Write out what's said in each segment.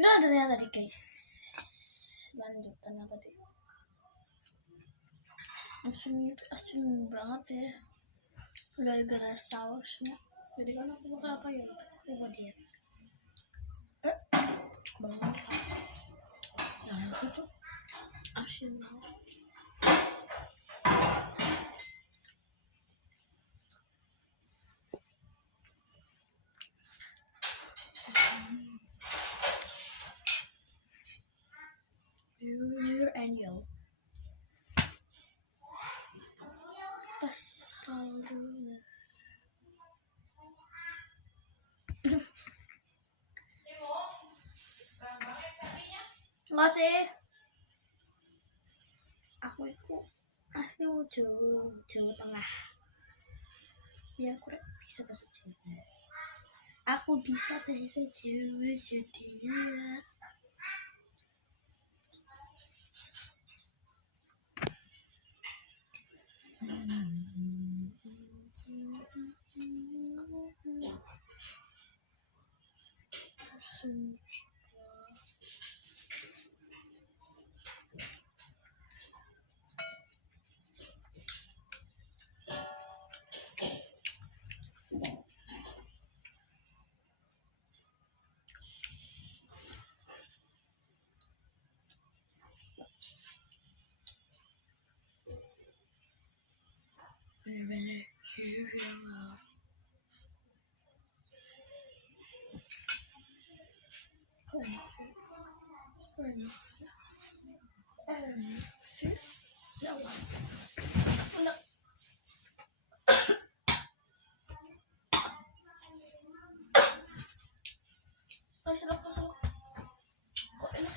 Ini ada ternyata tadi guys. Lanjutan apa tadi? Asin banget ya. Gara-gara sausnya. Jadi kan aku bakal apa ya? Aku mau diet. Banget. Yang itu asin banget. Your annual. Pas dulu. Masih. Aku itu asli Jawa Tengah. Ya aku bisa bahasa Jawa. Aku bisa bahasa Jawa jadinya. Bener-bener ya Allah. Keselak. Kok enak?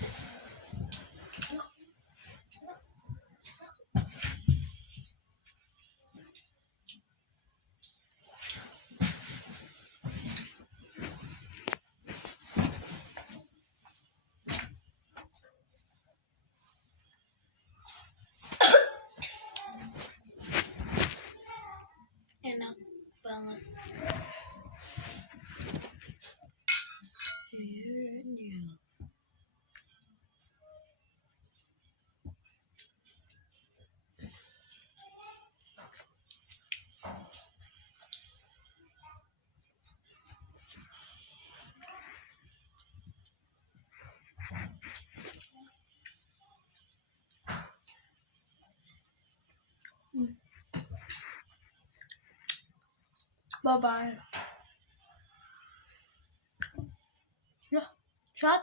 Enak banget. Bye bye. Ya, chat.